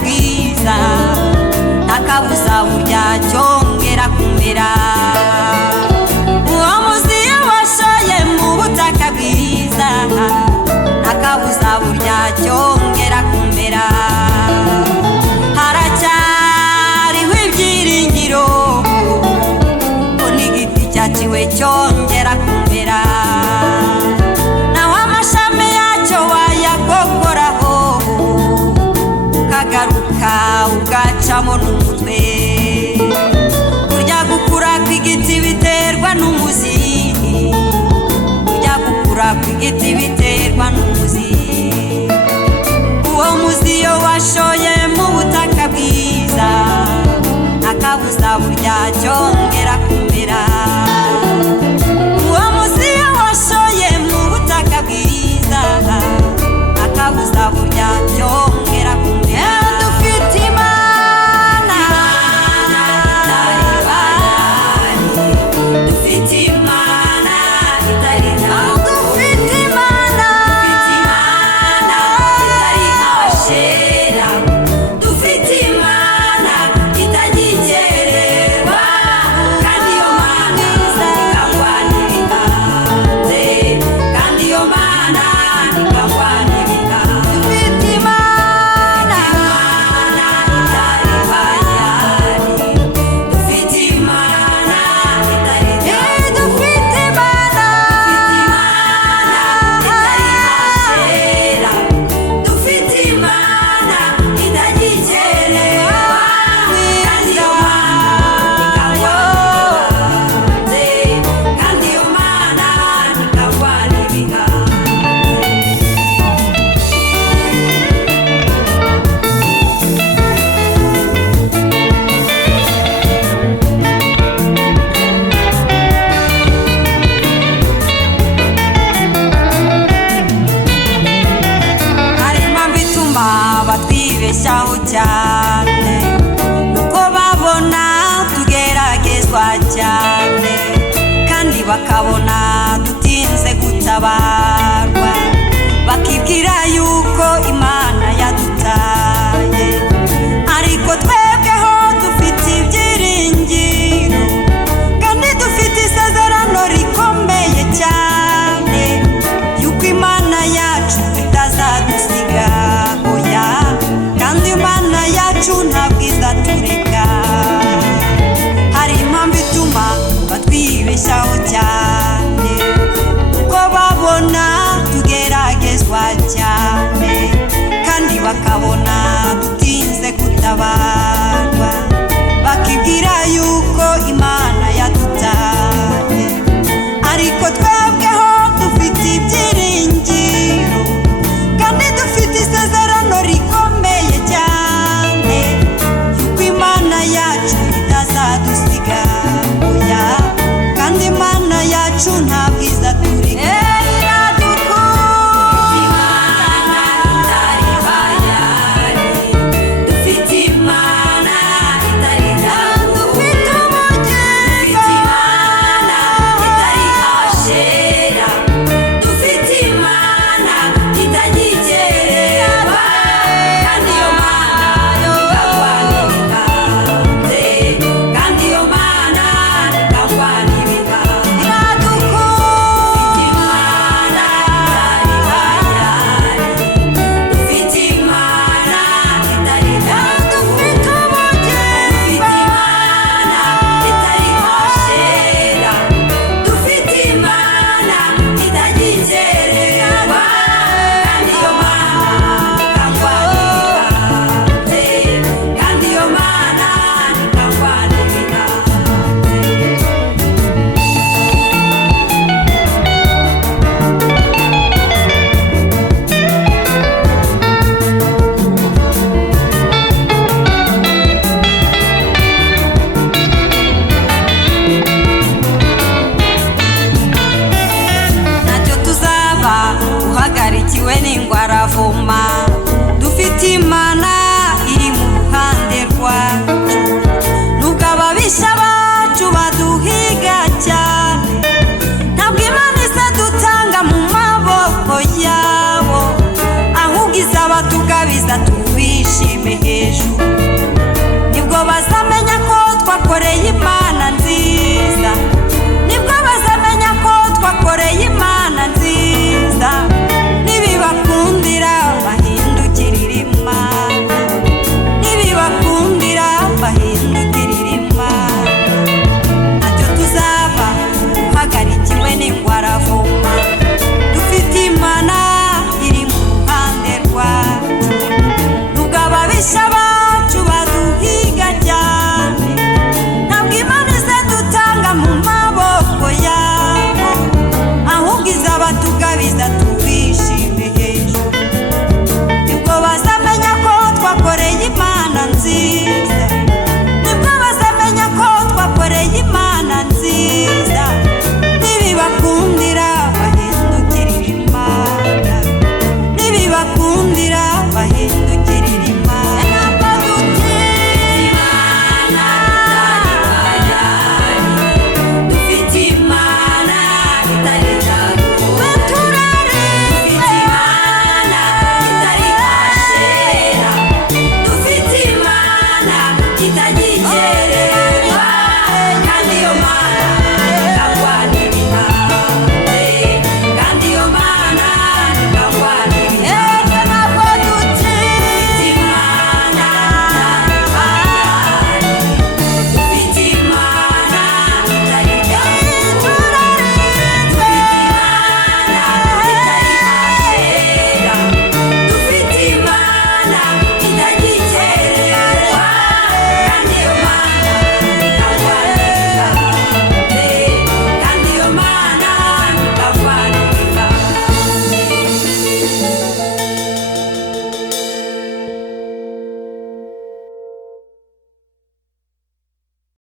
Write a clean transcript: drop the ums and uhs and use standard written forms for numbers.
bwiza ntakabuza burya cyongera kumera. Uwo muzi washoye mu butaka bwiza ntakabuza burya cyongera kumera. Haracyariho ibyiringiro ko n'igiti cyaciwe cyongera kumera. Naho amashami yacyo wayakokoraho ukagaruka ugacamo n'umutwe. Burya gukura kw'igiti biterwa n'umuzi, burya gukura kw'igiti biterwa n'umuzi. Uwo muzi iyo washoye mu butaka bwiza ntakabuza burya cyongera kumera. Uwo muzi iyo washoye mu butaka bwiza ntakabuza burya cyongera kumera. Dufite Imana, dufite Imana itari ntabwo, dufite Imana itari ashera, dufite Imana itagikererwa kandi iyo Mana ikangwa n'ibiganze, kandi iyo Mana ikangwa n'ibiganze. Dufite Imana itari bayani, dufite Imana itari dufite Imana itari ashera, dufite Imana itagikererwa kandi iyo Mana ikangwa n'ibiganze, kandi iyo Mana ikangwa n'ibiganze. Hari impamvu ituma batwibeshyaho cyane, nuko babona tugeragezwa cyane kandi bakabona dutinze gutabarwa, bakibwira yuko Imana yadutaye. Ariko twebweho dufite ibyiringiro kandi dufite isezerano rikomeye cyane yuko Imana yacu itazadusiga, oya, kandi Imana yacu ntabwo izatureka. Hari impamvu ituma batwibeshyaho cyane, kuko babona tugeragezwa cyane kandi bakabona dutinze gutabarwa, bakibwira yuko Imana yadutaye. Ariko twebweho dufite ibyiringiro kandi dufite isezerano rikomeye cyane yuko Imana yacu itazadusiga, oya, kandi Imana yacu ntabwo izatureka. Imana itari bayani, dufite Imana nishime hejuru